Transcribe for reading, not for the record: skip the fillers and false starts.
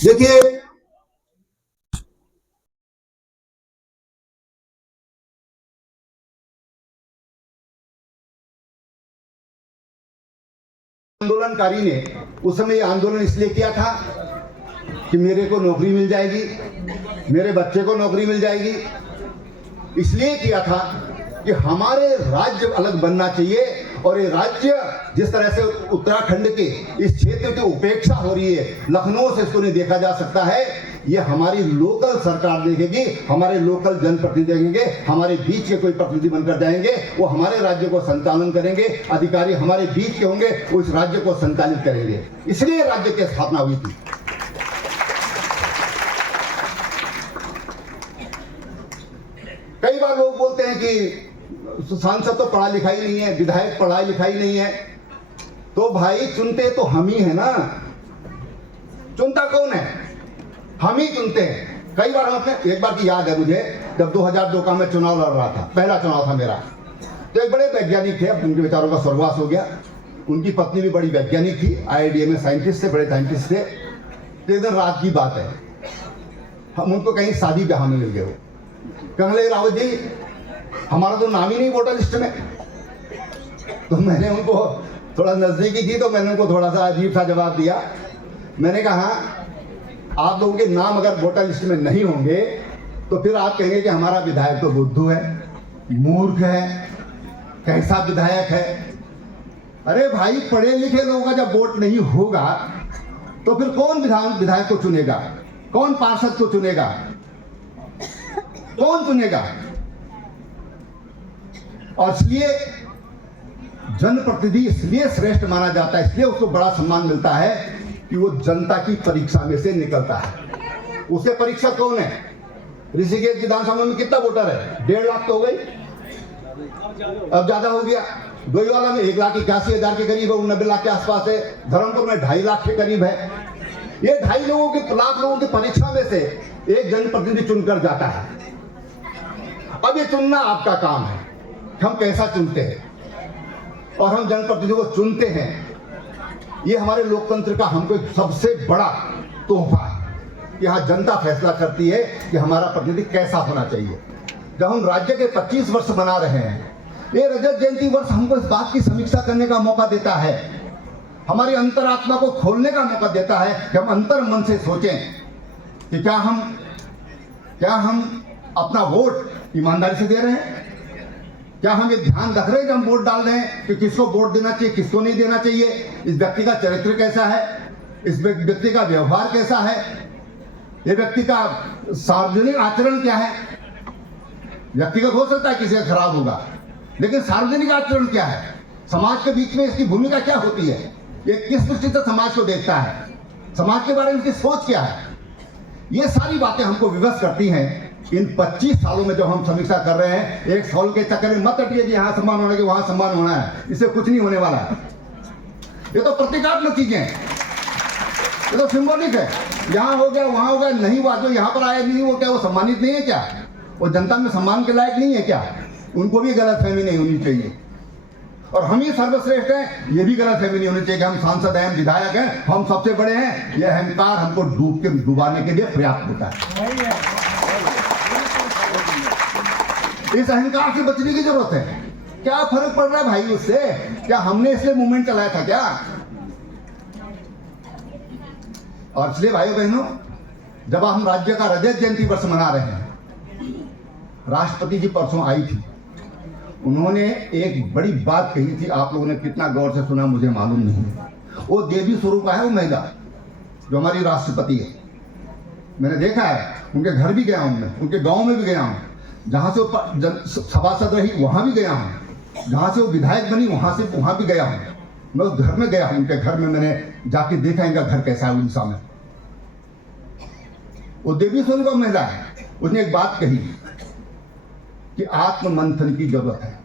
देखिए, आंदोलनकारी ने उस समय ये आंदोलन इसलिए किया था कि मेरे को नौकरी मिल जाएगी, मेरे बच्चे को नौकरी मिल जाएगी। इसलिए किया था कि हमारे राज्य अलग बनना चाहिए, और ये राज्य जिस तरह से उत्तराखंड के इस क्षेत्र की उपेक्षा हो रही है, लखनऊ से इसको नहीं देखा जा सकता है। ये हमारी लोकल सरकार देखेगी, हमारे लोकल जनप्रतिनिधि देखेंगे, हमारे बीच के कोई प्रतिनिधि बनकर जाएंगे, वो हमारे राज्य को संचालन करेंगे, अधिकारी हमारे बीच के होंगे, वो इस राज्य को संचालित करेंगे। इसलिए राज्य की स्थापना हुई थी। कई बार लोग बोलते हैं कि सांसद तो पढ़ा लिखा ही नहीं है, विधायक पढ़ा लिखा ही नहीं है। तो भाई चुनते तो हम ही है ना, चुनता कौन है? हम ही चुनते हैं। कई बार हम अपने, एक बार की याद है मुझे, जब 2002 का मैं चुनाव लड़ रहा था, पहला चुनाव था मेरा, तो एक बड़े वैज्ञानिक थे, अब उनके बेचारों का स्वर्गवास हो गया। उनकी पत्नी भी बड़ी वैज्ञानिक थी, IIDA में साइंटिस्ट थे, बड़े साइंटिस्ट थे। तो एक दिन रात की बात है, हम उनको कहीं शादी ब्याह में मिल गए। वो कहने लगे, रावत जी हमारा तो नाम ही नहीं वोटर लिस्ट में। तो मैंने उनको, थोड़ा नजदीकी थी तो मैंने उनको थोड़ा सा अजीब सा जवाब दिया। मैंने कहा, आप लोगों के नाम अगर वोटर लिस्ट में नहीं होंगे तो फिर आप कहेंगे कि हमारा विधायक तो बुद्धू है, मूर्ख है, कैसा विधायक है। अरे भाई, पढ़े लिखे लोगों का जब वोट नहीं होगा तो फिर कौन विधायक को चुनेगा, कौन पार्षद को चुनेगा, कौन चुनेगा? और इसलिए जनप्रतिनिधि इसलिए श्रेष्ठ माना जाता है, इसलिए उसको बड़ा सम्मान मिलता है कि वो जनता की परीक्षा में से निकलता है। उससे परीक्षा कौन है? ऋषिकेश विधानसभा में कितना वोटर है? 1.5 लाख तो हो गई, अब ज्यादा हो गया। गोईवाला में 1,81,000 के करीब है, 90 लाख के आसपास है। धर्मपुर में 2.5 लाख के करीब है। ये 2.5 लाख लोगों की परीक्षा में से एक जनप्रतिनिधि चुनकर जाता है। अब ये चुनना आपका काम है, हम कैसा चुनते हैं और हम जनप्रतिनिधि को चुनते हैं। ये हमारे लोकतंत्र का हमको सबसे बड़ा तोहफा है कि यहाँ जनता फैसला करती है कि हमारा प्रतिनिधि कैसा होना चाहिए। जब हम राज्य के 25 वर्ष मना रहे हैं, ये रजत जयंती वर्ष हमको इस बात की समीक्षा करने का मौका देता है, हमारी अंतरात्मा को खोलने का मौका देता है कि हम अंतर मन से सोचें कि क्या हम अपना वोट ईमानदारी से दे रहे हैं? क्या हम ये ध्यान रख रहे हैं कि हम वोट डाल रहे हैं कि किसको वोट देना चाहिए, किसको नहीं देना चाहिए, इस व्यक्ति का चरित्र कैसा है, इस व्यक्ति का व्यवहार कैसा है, ये व्यक्ति का सार्वजनिक आचरण क्या है? व्यक्तिगत हो सकता है किसी का खराब होगा, लेकिन सार्वजनिक आचरण क्या है? समाज के बीच में इसकी भूमिका क्या होती है? ये किस दृष्टि से समाज को देखता है, समाज के बारे में इसकी सोच क्या है? ये सारी बातें हमको विवश करती हैं। इन 25 सालों में जब हम समीक्षा कर रहे हैं, एक सॉल के चक्कर में मत हटिए कि यहाँ सम्मान होना है कि वहां सम्मान होना है, इससे कुछ नहीं होने वाला है। ये तो प्रतीकात्मक चीजें हैं, ये तो सिंबॉलिक है। यहाँ हो गया, वहां हो गया, नहीं हुआ, जो यहाँ पर आया नहीं, वो क्या वो सम्मानित नहीं है क्या? वो जनता में सम्मान के लायक नहीं है क्या? उनको भी गलतफहमी नहीं होनी चाहिए। और हम ही सर्वश्रेष्ठ हैं, ये भी गलतफहमी नहीं होनी चाहिए कि हम सांसद हैं, हम विधायक हैं, हम सबसे बड़े हैं। ये अहंकार हमको डुबाने के लिए पर्याप्त होता है। इस अहंकार से बचने की जरूरत है। क्या फर्क पड़ रहा है भाई उससे? क्या हमने इसलिए मूवमेंट चलाया था क्या? और इसलिए भाइयों बहनों, जब हम राज्य का रजत जयंती वर्ष मना रहे हैं, राष्ट्रपति जी परसों आई थी, उन्होंने एक बड़ी बात कही थी। आप लोगों ने कितना गौर से सुना मुझे मालूम नहीं। वो देवी स्वरूपा है, वो महिला जो हमारी राष्ट्रपति है। मैंने देखा है, उनके घर भी गया हूं मैं, उनके गांव में भी गया हूं, जहां से वो सभासद रही वहां भी गया हूं, जहां से वो विधायक बनी वहां भी गया हूं। मैं उस घर में गया हूं, उनके घर में मैंने जाके देखा इनका घर कैसा है उड़ीसा में। वो देवी स्वरूपा महिला है। उसने एक बात कही कि आत्म मंथन की जरूरत है।